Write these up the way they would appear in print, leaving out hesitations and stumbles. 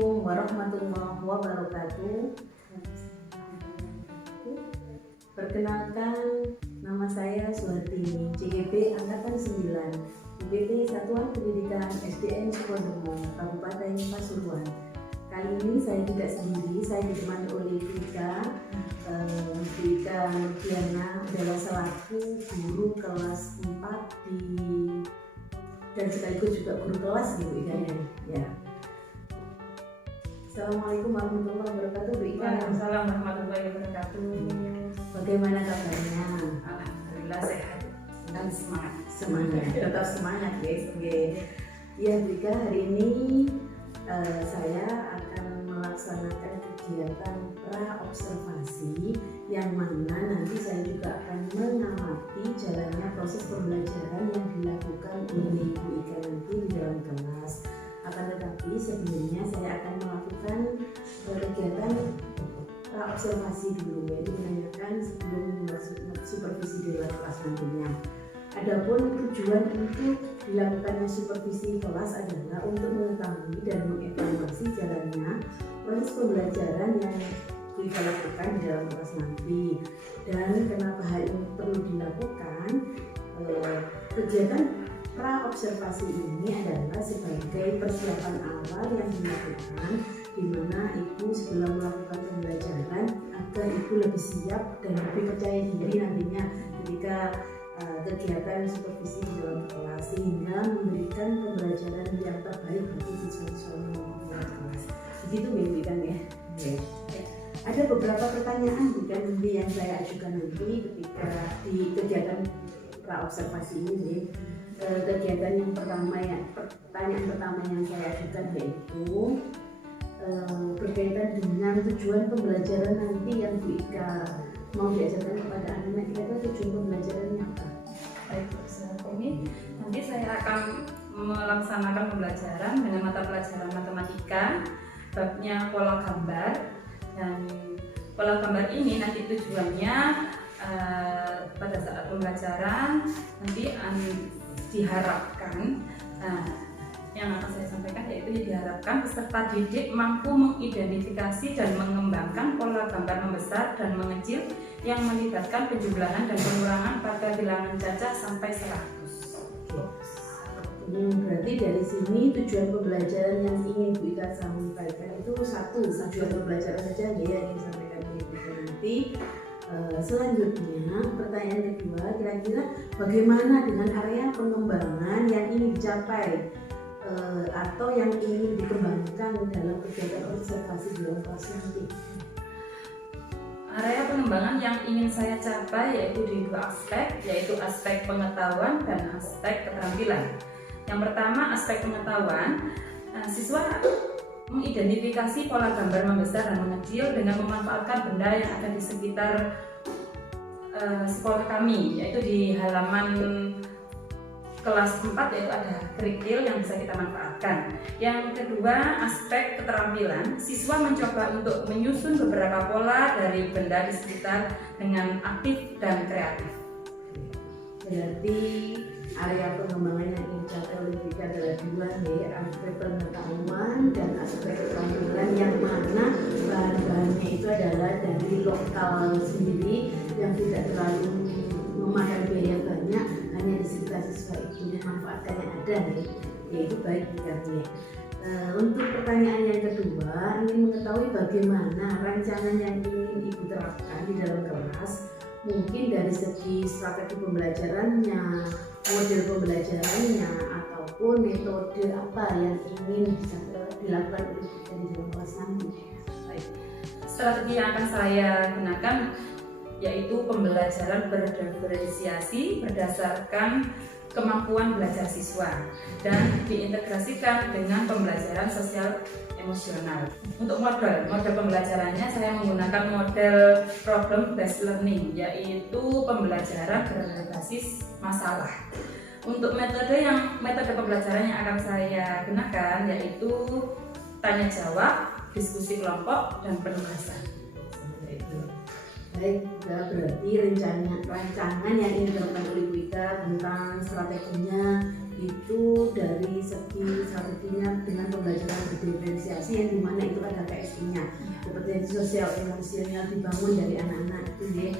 Assalamualaikum warahmatullahi wabarakatuh. Perkenalkan, nama saya Suhartini, CGP Angkatan 9, UPT Satuan Pendidikan SDN Sukodomo, Kabupaten Pasuruan. Kali ini saya tidak sendiri, saya ditemani oleh Vika. Vika Nurdiana adalah selaku guru kelas 4 dan sekaligus juga guru kelas gitu ya. Assalamualaikum warahmatullahi wabarakatuh, Bu Ika. Waalaikumsalam warahmatullahi wabarakatuh. Bagaimana kabarnya? Alhamdulillah sehat dan Semangat, tetap semangat guys. Ya Bu Ika, hari ini saya akan melaksanakan kegiatan pra-observasi yang mana nanti saya juga akan mengamati jalannya proses pembelajaran yang dilakukan oleh Bu Ika nanti di dalam kelas. Akan tetapi sebelumnya saya akan melakukan kegiatan observasi dulu, yaitu menanyakan sebelum supervisi di luar kelas nantinya. Adapun tujuan untuk dilakukannya supervisi kelas adalah untuk mengetahui dan mengevaluasi jalannya proses pembelajaran yang kita lakukan di dalam kelas nanti. Dan kenapa hal ini perlu dilakukan? Kegiatan pra-observasi ini adalah sebagai persiapan awal yang dilakukan di mana ibu sebelum melakukan pembelajaran agar ibu lebih siap dan lebih percaya diri nantinya ketika kegiatan supervisi di dalam kelas, sehingga memberikan pembelajaran yang terbaik bagi siswa-siswa yang mengikuti kelas. Begitu Bu kan ya? Ada beberapa pertanyaan bukan nanti yang saya ajukan nanti ketika di kegiatan pra-observasi ini. Kegiatan yang pertama pertanyaan pertama yang saya ajukan yaitu berkaitan dengan tujuan pembelajaran nanti yang Bu Ika mau diajarkan kepada anak-anak. Kira-kira tujuan pembelajarannya apa? Baik, nanti saya akan melaksanakan pembelajaran dengan mata pelajaran matematika, babnya pola gambar. Dan pola gambar ini nanti tujuannya pada saat pembelajaran nanti diharapkan yang akan saya sampaikan yaitu diharapkan peserta didik mampu mengidentifikasi dan mengembangkan pola gambar membesar dan mengecil yang melibatkan penjumlahan dan pengurangan pada bilangan cacah sampai 100. Berarti dari sini tujuan pembelajaran yang ingin Bu Ika sampaikan itu satu tujuan pembelajaran saja ya yang ingin sampaikan Bu Ika nanti. Selanjutnya pertanyaan kedua, kira-kira bagaimana dengan area pengembangan yang ingin dicapai atau yang ingin dikembangkan dalam kegiatan observasi di dalam kelas nanti? Area pengembangan yang ingin saya capai yaitu di dua aspek, yaitu aspek pengetahuan dan aspek keterampilan. Yang pertama, aspek pengetahuan, siswa mengidentifikasi pola gambar membesar dan mengecil dengan memanfaatkan benda yang ada di sekitar sekolah kami, yaitu di halaman kelas 4 yaitu ada kerikil yang bisa kita manfaatkan. Yang kedua, aspek keterampilan, siswa mencoba untuk menyusun beberapa pola dari benda di sekitar dengan aktif dan kreatif. Berarti area pengembangan yang ingin dicapai oleh Vika adalah dua nih, aspek pengetahuan dan aspek keterampilan, yang mana bahan-bahannya itu adalah dari lokal sendiri yang tidak terlalu memakan biaya banyak, hanya di sekitar siswa itu memanfaatkan yang ada nih, yaitu baik Vika. Untuk pertanyaan yang kedua, ingin mengetahui bagaimana rancangan yang ingin Ibu terapkan di dalam kelas, mungkin dari segi strategi pembelajarannya, model pembelajarannya, ataupun metode apa yang ingin bisa dilakukan oleh kita di dalam kelas nanti. Baik. Strategi yang akan saya gunakan yaitu pembelajaran berdiferensiasi berdasarkan kemampuan belajar siswa dan diintegrasikan dengan pembelajaran sosial emosional. Untuk model pembelajarannya saya menggunakan model problem based learning, yaitu pembelajaran berbasis masalah. Untuk metode pembelajaran yang akan saya gunakan yaitu tanya jawab, diskusi kelompok, dan penugasan. Baik, berarti rancangan yang ingin dilakukan oleh Bu Ika tentang strateginya itu dari segi strateginya dengan pembelajaran berdiferensiasi yang dimana itu ada KSI-nya, kompetensi sosial emosional dibangun dari anak-anak itu ya.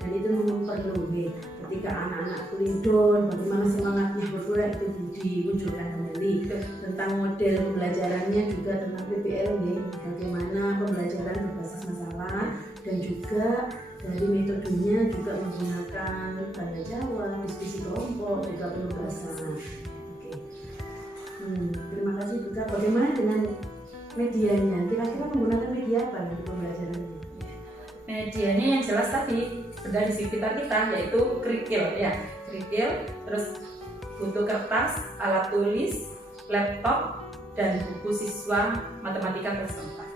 Dan itu memang perlu ya. Ketika anak-anak kuliah down, bagaimana semangatnya berdua itu diwujudkan kembali. Tentang model pembelajarannya juga tentang PBL ya, bagaimana pembelajaran berbasis masalah, dan juga dari metodenya juga menggunakan tanda jawab, diskusi kelompok, juga penugasan. Oke. Terima kasih juga. Bagaimana dengan medianya? Kira-kira menggunakan media apa untuk pembelajarannya? Medianya yang jelas tadi sudah di sekitar kita, yaitu kerikil ya, kerikil, terus buku kertas, alat tulis, laptop, dan buku siswa matematika kelas 4.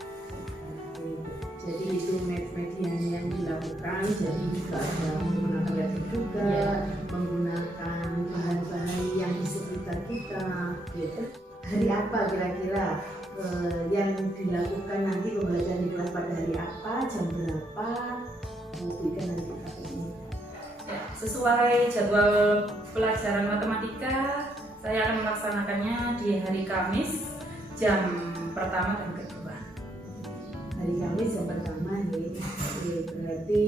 Jadi itu media yang dilakukan, jadi juga ada menggunakan laptop juga, menggunakan bahan-bahan yang di sekitar kita gitu. Hari apa kira-kira yang dilakukan nanti pembelajaran di kelas pada hari apa, jam berapa, berikan nanti ini. Ya, sesuai jadwal pelajaran matematika, saya akan melaksanakannya di hari Kamis jam pertama dan kedua. Hari Kamis yang pertama ya. Berarti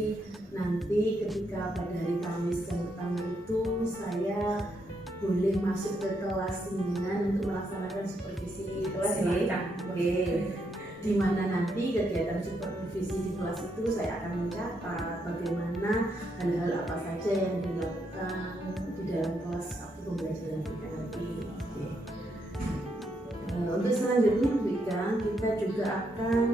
nanti ketika pada hari Kamis yang pertama itu saya boleh masuk ke kelas dengan untuk melaksanakan supervisi kelas ya. Oke. Di mana nanti kegiatan supervisi di kelas itu saya akan mencatat bagaimana hal-hal apa saja yang dilakukan di dalam kelas waktu pembelajaran kita nanti. Oke. Untuk selanjutnya kita juga akan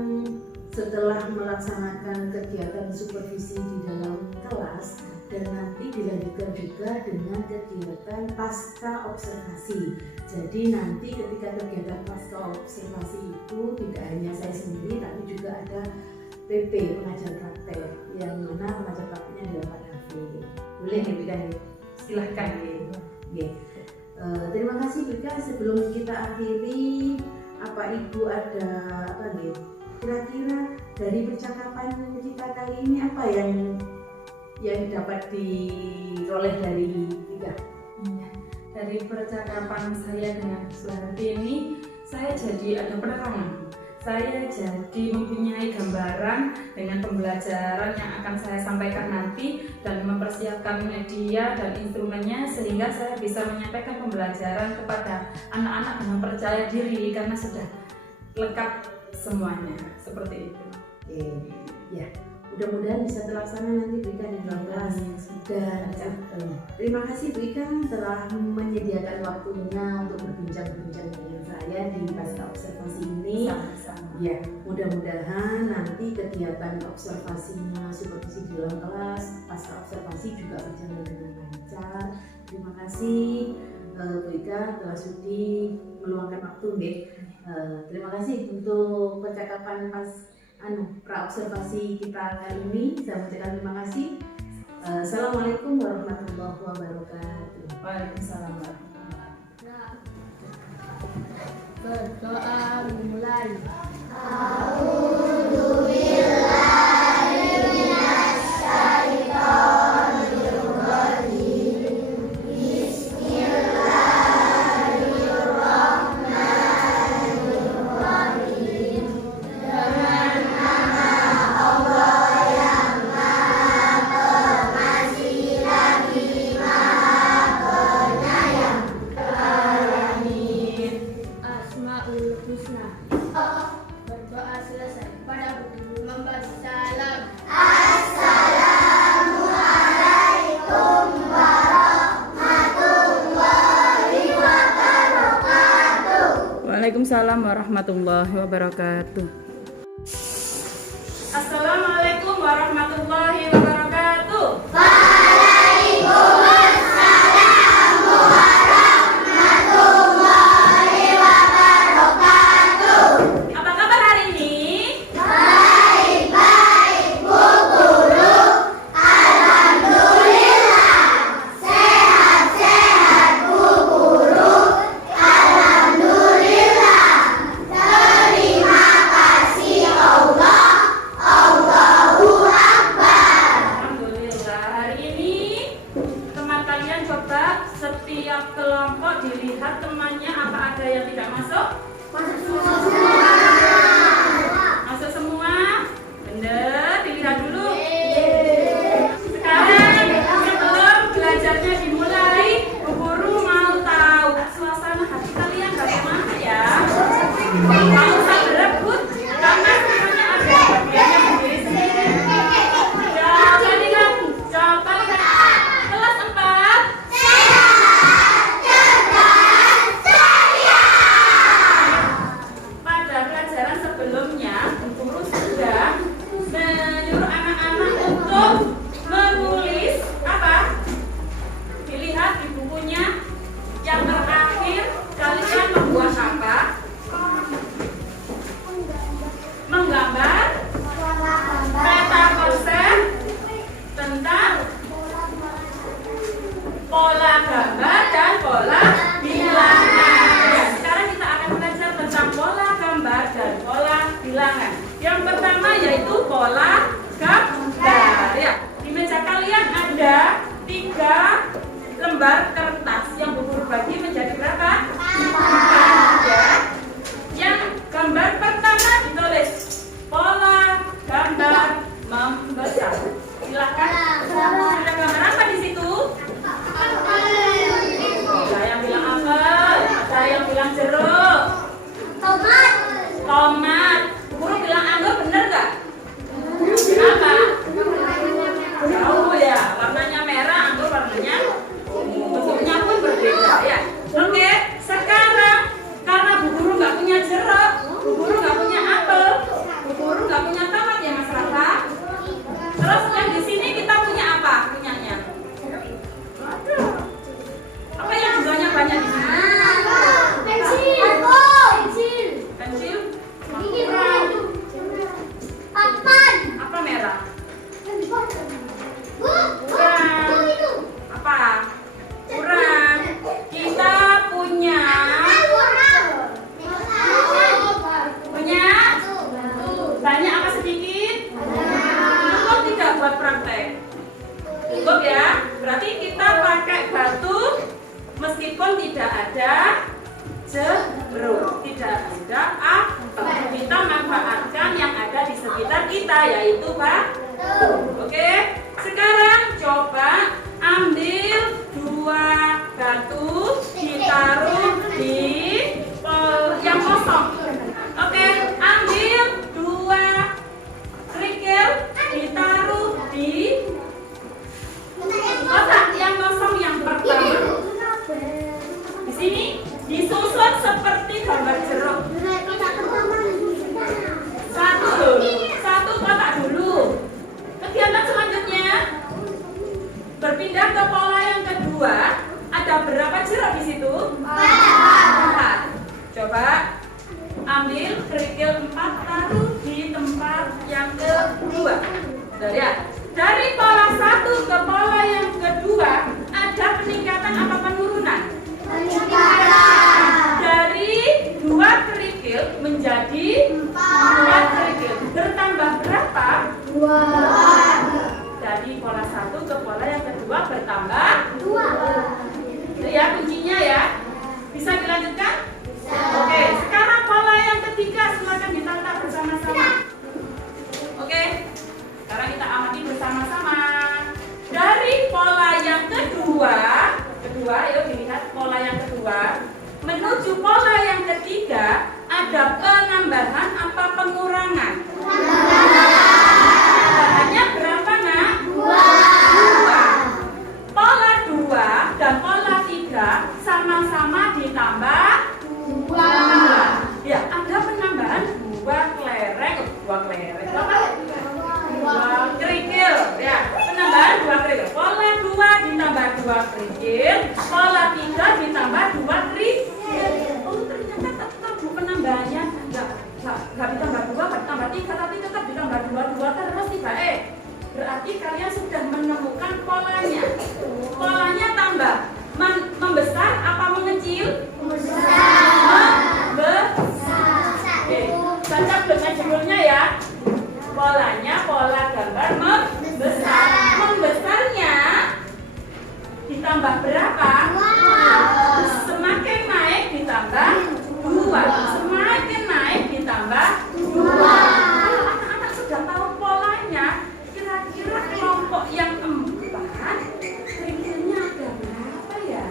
setelah melaksanakan kegiatan supervisi di dalam kelas dan nanti dilanjutkan juga dengan kegiatan pasca observasi. Jadi nanti ketika kegiatan pasca observasi itu tidak hanya saya sendiri tapi juga ada PP pengajar praktek yang mana pengajar prakteknya adalah Pak David. Boleh ya Bika? Silahkan. Ya. Terima kasih Bika. Sebelum kita akhiri, apa Ibu ada apa nih? Kira-kira dari percakapan kita kali ini apa yang dapat diperoleh dari Bika? Dari percakapan saya dengan Suharti ini, saya jadi ada penerangan. Saya jadi mempunyai gambaran dengan pembelajaran yang akan saya sampaikan nanti dan mempersiapkan media dan instrumennya sehingga saya bisa menyampaikan pembelajaran kepada anak-anak dengan percaya diri karena sudah lengkap semuanya seperti itu. Oke, ya. Mudah-mudahan bisa terlaksana nanti Bu Ika di dalam kelas. Dan terima kasih Bu Ika telah menyediakan waktunya untuk berbincang-bincang dengan saya di pasca observasi ini. Sama-sama. Ya, mudah-mudahan nanti kegiatan observasinya supervisi di dalam kelas pasca observasi juga berjalan dengan lancar. Terima kasih Bu Ika telah sudi meluangkan waktu, Mbak. Terima kasih untuk percakapan pra-observasi kita kali ini. Saya mengucapkan terima kasih. Assalamualaikum warahmatullahi wabarakatuh. Waalaikumsalam warahmatullahi wabarakatuh. Berdoa dimulai. Asmaul Husna. Berdoa selesai. Pada guru membaca salam. Waalaikumsalam warahmatullahi wabarakatuh. Assalamualaikum warahmatullahi wabarakatuh. Apa kabar hari ini? Alhamdulillah, hari bilangan. Yang pertama yaitu pola gambar. Ya, di meja kalian ada 3 lembar kertas yang Bu Guru bagi menjadi berapa? 4. Ya. Yang gambar pertama ditulis pola gambar membesar. Silakan. Ada gambar apa di situ? Ada yang bilang apel, ada yang bilang jeruk. Tomat. Guru bilang anggur, bener nggak? Kenapa? Tahu ya, warnanya merah, anggur warnanya bentuknya pun berbeda ya. Oke, sekarang karena Bu Guru nggak punya jeruk, Bu Guru nggak punya apel, Bu Guru nggak punya tomat ya Mas Rafa. Terus yang di sini kita punya apa? Punyanya? Apa yang jumlahnya banyak di sini? Pensil? Apa merah? Apa? Kurang. Kita punya banyak apa sedikit? Cukup tidak buat praktek? Cukup ya. Berarti kita pakai batu meskipun tidak ada jeruk, tidak ada apel. Kita manfaatkan yang ada di sekitar kita, yaitu batu. Oke. Sekarang coba ambil 2 batu, ditaruh di yang kosong. Oke, ambil 2 kerikil, ditaruh di kotak yang kosong yang pertama. Di sini disusun seperti gambar jeruk. Satu kotak dulu. Kegiatan selanjutnya berpindah ke pola yang kedua. Ada berapa jeruk di situ? 4. Coba ambil kerikil 4, taruh di tempat yang kedua. Ya. Dari pola 1 ke pola yang kedua ada peningkatan apa penurunan? Dari 2 kerikil menjadi 4 kerikil. Bertambah berapa? 2. Dari pola 1 ke pola yang kedua bertambah 2. Itu ya kuncinya ya. Bisa dilanjutkan? Oke, sekarang pola yang ketiga silakan ditata bersama-sama. Oke. Sekarang kita amati bersama-sama. Dari pola yang kedua, yuk dilihat pola yang kedua menuju pola yang ketiga ada penambahan apa pengurangan? Penambahannya berapa nak? 2. Pola 2 dan pola 3 sama-sama ditambah 2. Ya, ada penambahan 2 kerikil. Ya, penambahan 2 kerikil. Pola 2 ditambah 2 kerikil, pola 3 ditambah 2 kerikil. Oh, ternyata tetap penambahannya enggak ditambah 2, enggak ditambah 3, tapi tetap ditambah 2 terus tidak. Berarti kalian sudah menemukan polanya. Polanya tambah membesar apa mengecil? Membesar. Oke, baca dengan judulnya ya. Polanya pola gambar membesar. Membesarnya ditambah berapa? Semakin naik ditambah 2. Semakin naik ditambah 2. Anak-anak sudah tahu polanya. Kira-kira kelompok yang 4 kerikilnya ada berapa ya?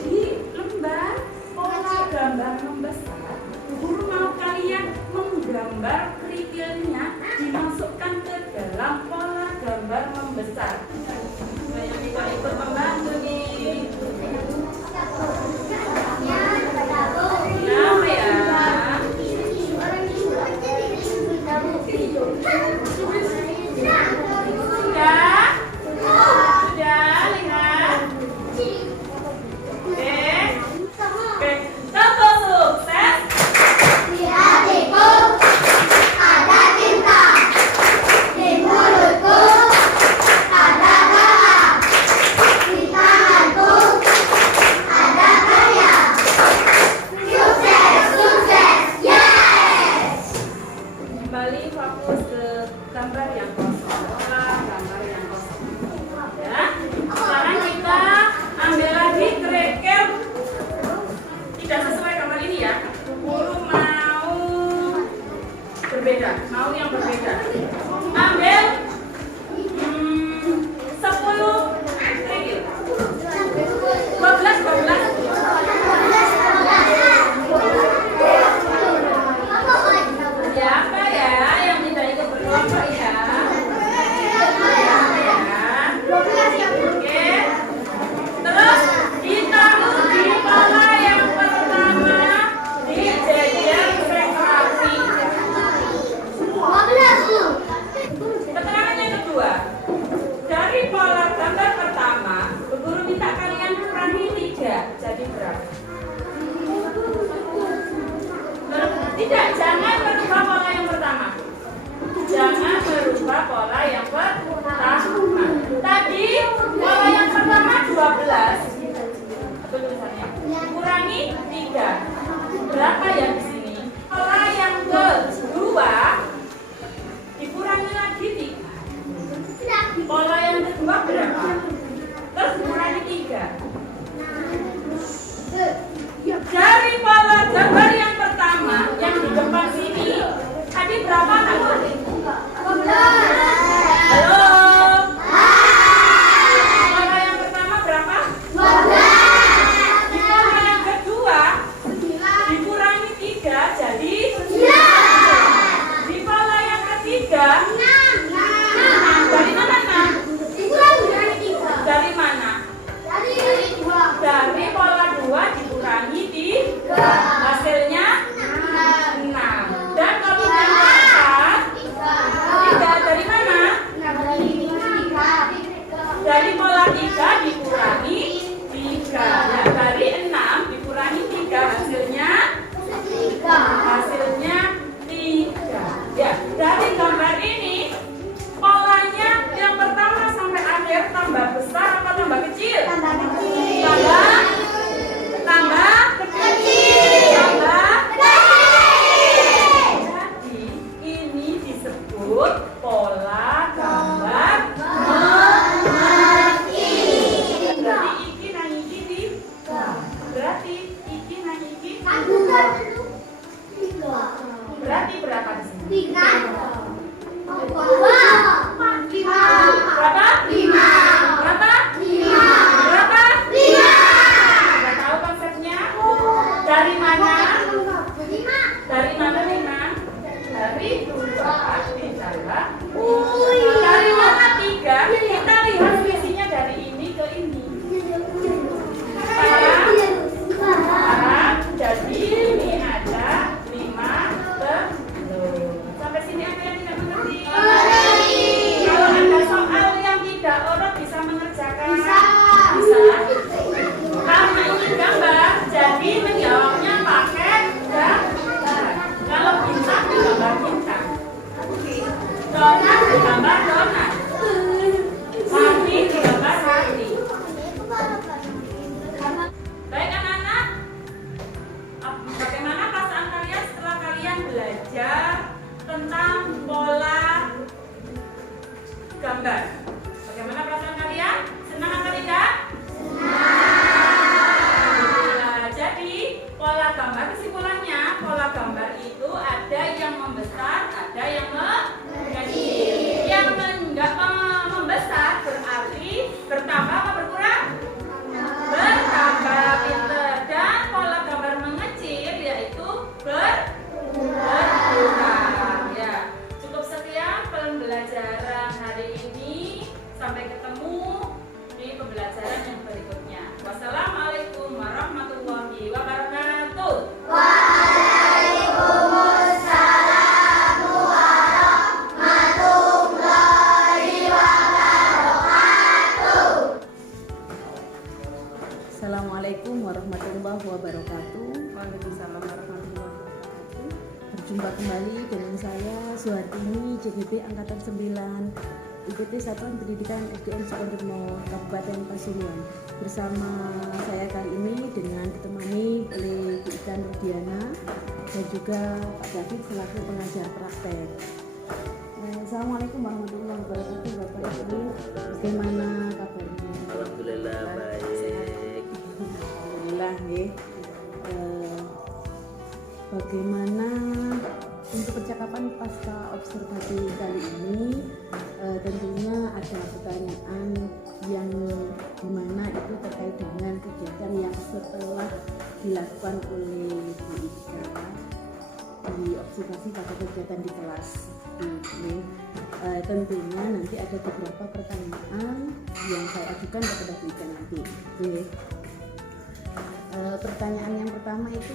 Di lembar pola gambar membesar, guru mau kalian menggambar kerikilnya dimasukkan ke dalam pola gambar membesar. Banyak kita ikut membantu nih. Kenapa ya? Sudah lihat? Oke. Contoh sukses. Di hatiku ada cinta, di mulutku ada garam, di tanganku ada karya. Sukses, sukses, yeay! kembali fokus ke gambar yang kosong. Pola gambar yang kosong. Ya. Sekarang kita ambil lagi kerikil tidak sesuai gambar ini ya. Guru mau berbeda, mau yang berbeda. Ambil 10 kerikil. 12. Siapa ya yang tidak ikut berkelompok ya? Oke. Terus ditaruh di pola yang pertama di jajar frekuensi. Keterangan yang kedua, dari pola gambar pertama, Bu Guru minta kalian kurangi 3, jadi berapa? Tidak, jangan merubah pola yang pertama. Jangan merubah pola yang pertama. Tadi pola yang pertama 12. Tulisannya. Kurangi 3. Berapa ya di sini? Pola yang kedua dikurangi lagi 3. Pola yang kedua berapa? Terus kurangi 3. Dari pola gambar yang pertama yang di depan sini tadi berapa kan? Halo. Pola yang pertama berapa? 12. Di pola yang kedua dikurangi 3 jadi 9. Di pola yang ketiga 6. Dari mana 6? Dari mana? Dari pola 2 dikurangi 3. Hasilnya 6. Dan kalau yang keempat 3 dari mana? Dari pola 3 dikurangi 3. Ya, dari 6 dikurangi 3 hasilnya 3. Ya, dari gambar ini polanya yang pertama sampai akhir tambah besar atau tambah kecil? Tambah kecil. Jadi ini disebut pola gambar mengerti. Berarti iki nang iki tiga. Berarti iki nang iki. Berarti berapa di sini? Berapa? 5. Berapa? 5. Berapa? 5. Sudah tahu konsepnya? Dari mana? Dari mana 5? Dari 2 ditambah. Dari mana 3? Kita lihat visinya dari ini ke ini. Jadi ini ada 5 telur. Sampai sini ada yang tidak mengerti? Kalau ada soal yang tidak orang bisa mengerjakan? Bisa. Karena ingin gambar, jadi menjawabnya pakai gambar. Kalau bintang digambar bintang. Donat digambar donat. Hati digambar hati. Baik anak-anak, bagaimana perasaan kalian setelah kalian belajar tentang pola gambar? Bagaimana perasaan kalian? Senang atau tidak? Nah, jadi pola gambar kesimpulannya, pola gambar itu ada yang membesar, ada yang mengecil. Yang membesar berarti bertambah apa berkurang? Bertambah pinter. Dan pola gambar mengecil yaitu berkurang. Ya, cukup sekian pembelajaran hari ini. Sampai ketemu di pembelajaran yang berikutnya. Wassalamualaikum warahmatullahi wabarakatuh. Waalaikumsalam warahmatullahi wabarakatuh. Assalamualaikum warahmatullahi wabarakatuh. Waalaikumsalam warahmatullahi wabarakatuh. Berjumpa kembali dengan saya Suhartini, JBB Angkatan 9, ikuti Satuan Pendidikan SDN Sukodono, Kabupaten Pasuruan. Bersama saya kali ini dengan ditemani oleh Bu Ika Nurdiana, dan juga Pak David selaku pengajar praktek. Assalamualaikum warahmatullahi wabarakatuh Bapak Ibu. Bagaimana kabarnya? Alhamdulillah baik. Alhamdulillah nggih. Bagaimana untuk percakapan pasca observasi kali ini? Tentunya ada pertanyaan yang dimana itu terkait dengan kegiatan yang setelah dilakukan oleh Bu Ika di observasi pada kegiatan di kelas. Tentunya nanti ada beberapa pertanyaan yang saya ajukan kepada Bu Ika nanti. Pertanyaan yang pertama itu,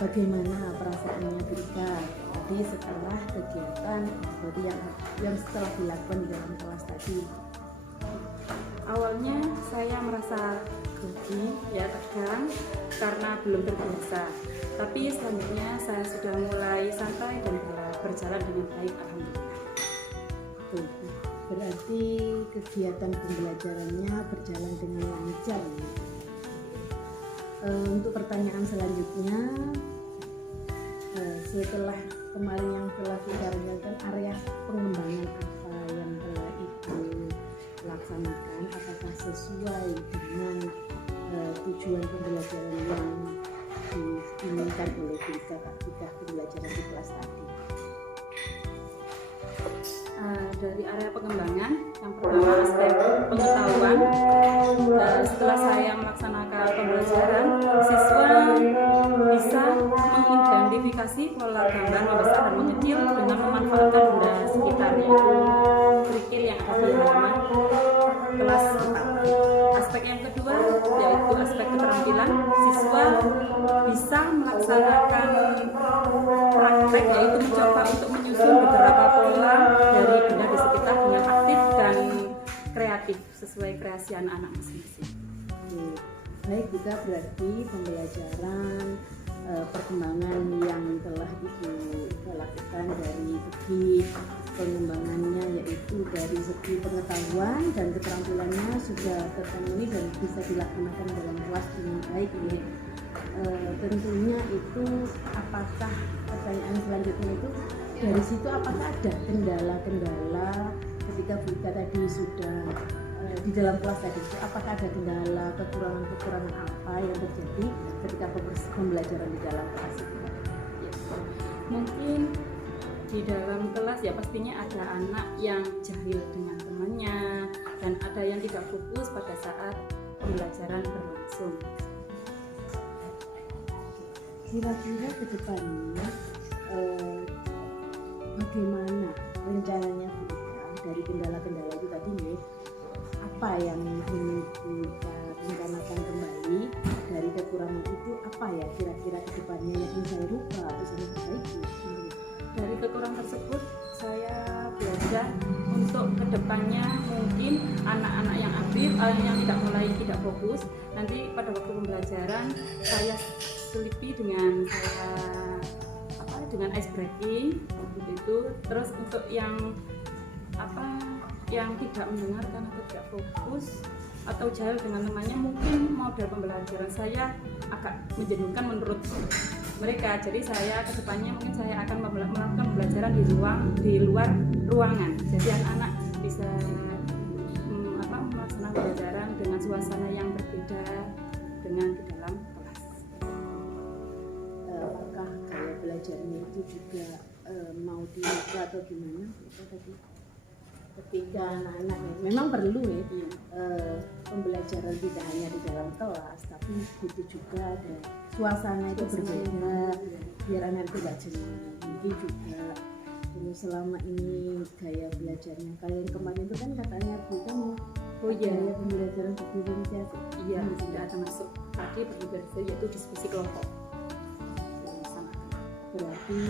bagaimana perasaannya Bu Ika tadi setelah kegiatan seperti yang setelah dilakukan di dalam kelas tadi? Awalnya saya merasa grogi, tegang karena belum terbiasa. Tapi selanjutnya saya sudah mulai santai dan berjalan dengan baik, alhamdulillah. Berarti kegiatan pembelajarannya berjalan dengan lancar. Untuk pertanyaan selanjutnya, setelah kemarin yang telah kita renungkan, area pengembangan apa yang telah Ibu laksanakan, apakah sesuai dengan tujuan pembelajaran yang diinginkan oleh kita ketika pembelajaran di kelas tadi? Dari area pengembangan, yang pertama aspek pengetahuan. Setelah saya melaksanakan pembelajaran, siswa bisa mengidentifikasi pola gambar membesar dan mengecil dengan memanfaatkan benda sekitar, yaitu kerikil yang ada di halaman kelas 4. Aspek yang kedua yaitu aspek keterampilan. Siswa bisa melaksanakan praktek, yaitu mencoba untuk menyusun beberapa pola dari benda di sekitar dengan aktif dan kreatif sesuai kreasi anak-anak masing-masing. Baik, juga berarti pembelajaran perkembangan yang telah Ibu lakukan dari segi pengembangannya, yaitu dari segi pengetahuan dan keterampilannya sudah terpenuhi dan bisa dilaksanakan dalam kelas dengan baik ini. Tentunya itu, apakah pertanyaan selanjutnya itu dari situ apakah ada kendala-kendala ketika Bu Ika tadi sudah di dalam kelas tadi, apakah ada kendala, kekurangan apa yang terjadi ketika pembelajaran di dalam kelas itu? Mungkin di dalam kelas pastinya ada anak yang jahil dengan temannya dan ada yang tidak fokus pada saat pembelajaran berlangsung. Kira-kira ke depannya bagaimana rencananya Bu Ika dari kendala-kendala itu tadi nih? Apa yang ingin kita rencanakan kembali dari kekurangan itu, apa ya kira-kira ke depannya yang ingin saya rubah atau saya perbaiki? Dari kekurangan tersebut saya belajar untuk kedepannya mungkin anak-anak yang aktif, yang tidak fokus, nanti pada waktu pembelajaran saya selipi dengan dengan ice breaking itu. Terus untuk yang tidak mendengarkan atau tidak fokus atau jahil dengan temannya, mungkin model pembelajaran saya agak menjenuhkan menurut mereka. Jadi saya kedepannya mungkin saya akan melakukan pembelajaran di luar ruangan. Jadi anak-anak bisa melaksanakan pembelajaran dengan suasana yang berbeda dengan di dalam kelas. Apakah gaya belajarnya itu juga mau dirubah atau gimana? Tadi ketika anak-anak memang perlu pembelajaran tidak hanya di dalam kelas, tapi itu juga ada suasana itu berbeda biar anak itu tidak jenuh. Mungkin juga terus selama ini gaya belajarnya kalian kemarin itu kan katanya Bu kamu gaya pembelajaran berdifferensiasi. Iya, tidak ada masuk lagi berdifferensiasi, yaitu diskusi kelompok. Berarti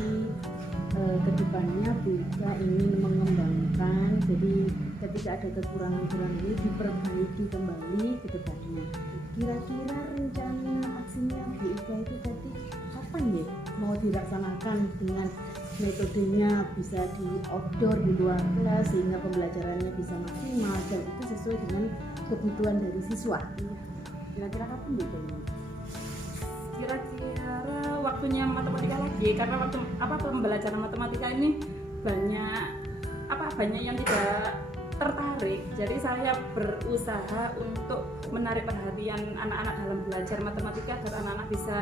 kedepannya Bu Ika ingin mengembangkan, jadi ketika ada kekurangan-kekurangan ini diperbaiki kembali ke depannya. Kira-kira rencana aksinya Bu Ika itu tadi kapan ya mau dilaksanakan dengan metodenya bisa di outdoor, di luar kelas, sehingga pembelajarannya bisa maksimal dan itu sesuai dengan kebutuhan dari siswa? Kira-kira kapan Bu Ika? kira-kira waktunya matematika lagi, karena waktu pembelajaran matematika ini banyak yang tidak tertarik. Jadi saya berusaha untuk menarik perhatian anak-anak dalam belajar matematika agar anak-anak bisa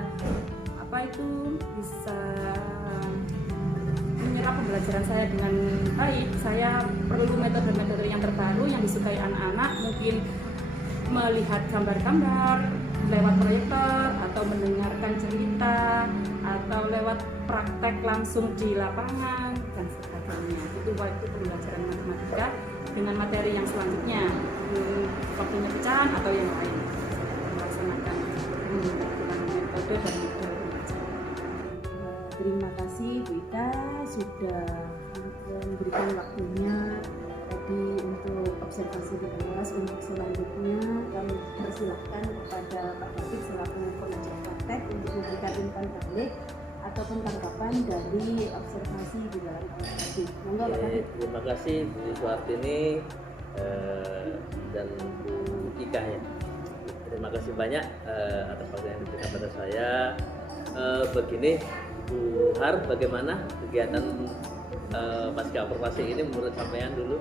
menyerap pembelajaran saya dengan baik. Saya perlu metode-metode yang terbaru yang disukai anak-anak, mungkin melihat gambar-gambar lewat proyektor atau mendengarkan cerita atau lewat praktek langsung di lapangan dan sebagainya. Itu waktu pembelajaran matematika dengan materi yang selanjutnya, waktunya pecahan atau yang lain, melaksanakan metode dan model pembelajaran. Terima kasih Bu Ika sudah memberikan waktunya tadi untuk observasi di kelas. Untuk selanjutnya kami persilahkan kepada Pak Taufik selaku pengajar praktek untuk memberikan umpan balik ataupun tanggapan dari observasi di dalam kelas tadi. Monggo Pak Taufik. Terima kasih Bu Suhartini dan Bu Ika ya. Terima kasih banyak atas waktu yang diberikan pada saya. Begini Bu Har, bagaimana kegiatan pasca observasi ini menurut sampean dulu?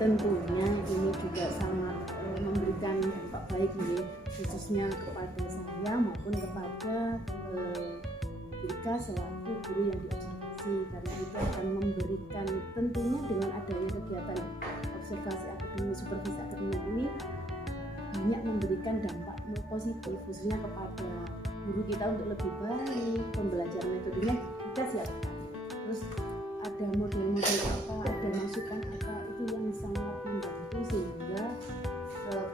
Tentunya ini juga sangat memberikan dampak baik nih, khususnya kepada saya maupun kepada Bu Ika selaku guru yang diobservasi, karena itu akan memberikan, tentunya dengan adanya kegiatan observasi akademik, supervisi akademik ini banyak memberikan dampak positif khususnya kepada guru kita untuk lebih baik, pembelajaran metodenya kita siapkan. Terus ada model-model apa, ada masukan apa, itu yang sangat membantu sehingga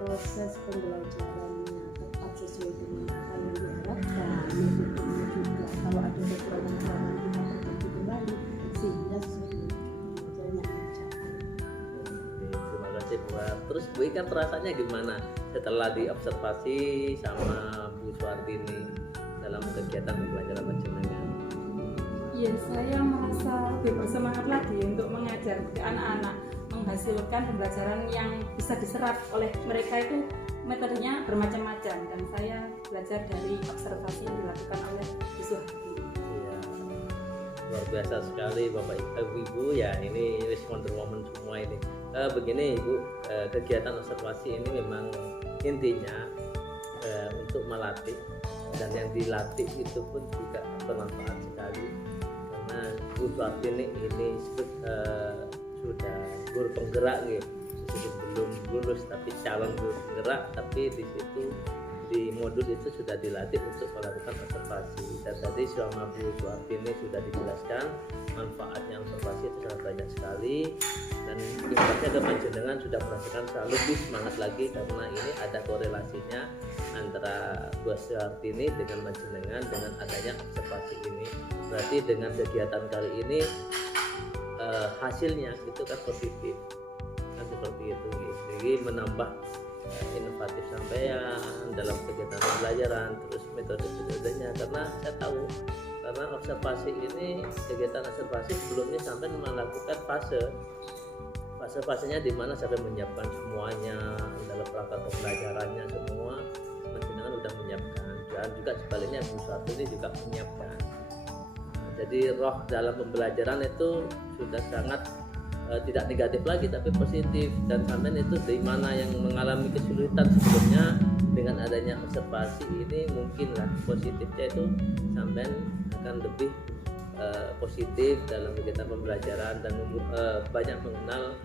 proses pembelajarannya tepat sesuai dengan apa yang diharapkan. Metodenya juga kalau ada kekurangan-kekurangan kita perbaiki kembali sehingga sesuai dengan pembelajaran yang dicapai. Terima kasih Bu Har. Terus Bu Ika perasaannya gimana setelah diobservasi sama Bu Suhartini dalam kegiatan pembelajaran panjenengan? Ya, saya merasa lebih bersemangat lagi untuk mengajar ke anak-anak, menghasilkan pembelajaran yang bisa diserap oleh mereka. Itu metodenya bermacam-macam dan saya belajar dari observasi yang dilakukan oleh Bu Suhartini. Ya, luar biasa sekali Bapak Ibu ya, ini Wonder Woman semua ini. Begini Ibu, kegiatan observasi ini memang intinya untuk melatih, dan yang dilatih itu pun juga bermanfaat sekali, karena Bu Suhartini ini sudah guru penggerak gitu, belum lulus tapi calon guru penggerak, tapi di situ di modul itu sudah dilatih untuk melakukan observasi. Dan tadi selama Bu Suhartini sudah dijelaskan manfaatnya observasi itu sangat banyak sekali, dan ibaratnya ke panjenengan sudah merasakan lebih semangat lagi karena ini ada korelasinya antara Bu Suhartini dengan panjenengan dengan adanya observasi ini. Berarti dengan kegiatan kali ini hasilnya itu kan positif, kan seperti itu. Jadi menambah inovatif sampean dalam kegiatan pembelajaran, terus metode-metodenya, karena saya tahu karena observasi ini, kegiatan observasi sebelumnya sampai melakukan fase-fasenya di mana sampai menyiapkan semuanya dalam perangkat pembelajarannya, semua panjenengan sudah menyiapkan, dan juga sebaliknya Bu Suhartini juga menyiapkan. Jadi roh dalam pembelajaran itu sudah sangat tidak negatif lagi tapi positif, dan sampean itu di mana yang mengalami kesulitan sebelumnya dengan adanya observasi ini mungkinlah positifnya itu sampean akan lebih positif dalam kegiatan pembelajaran dan banyak mengenal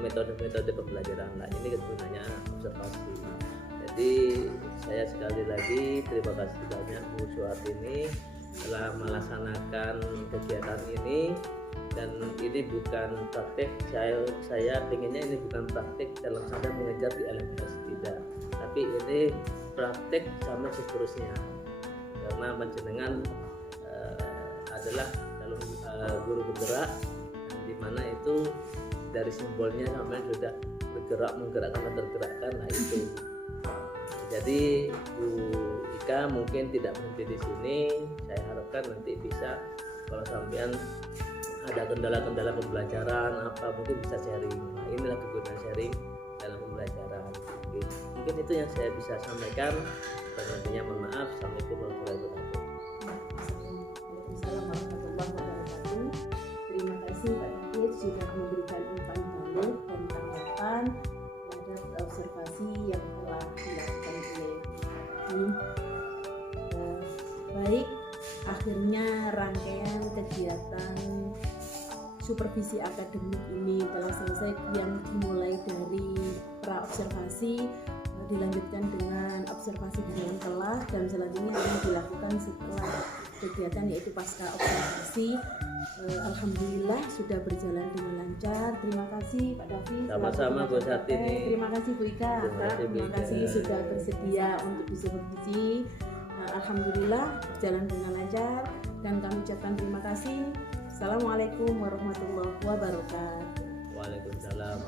metode-metode pembelajaran. Nah, ini kegunanya observasi. Jadi saya sekali lagi terima kasih banyak Bu Suhartini telah melaksanakan kegiatan ini. Dan ini bukan praktek, saya pengennya ini bukan praktek dalam sampai mengejar di LMS, tidak, tapi ini praktek sampai seterusnya, karena panjenengan adalah dalam guru bergerak, di mana itu dari simbolnya sampai sudah bergerak, menggerakkan dan tergerakkan. Nah itu, jadi Bu Ika mungkin tidak berhenti di sini. Saya harapkan nanti bisa, kalau sampean ada kendala-kendala pembelajaran apa, mungkin bisa sharing. Nah, inilah kegunaan sharing dalam pembelajaran. Mungkin itu yang saya bisa sampaikan. Kurang lebihnya mohon maaf. Assalamualaikum warahmatullahi wabarakatuh. Waalaikumsalam warahmatullahi wabarakatuh. Terima kasih Pak David sudah memberikan umpan balik dan tanggapan terhadap observasi yang telah dilakukan oleh ini. Baik, akhirnya rangkaian kegiatan supervisi akademik ini telah selesai, yang dimulai dari pra-observasi dilanjutkan dengan observasi di dalam kelas, dan selanjutnya akan dilakukan setelah kegiatan yaitu pasca observasi. Alhamdulillah sudah berjalan dengan lancar. Terima kasih Pak David. Sama-sama Bu Satini. Terima kasih Bu Ika. Terima kasih sudah bersedia untuk disupervisi. Alhamdulillah berjalan dengan lancar dan kami ucapkan terima kasih. Assalamualaikum warahmatullahi wabarakatuh. Waalaikumsalam.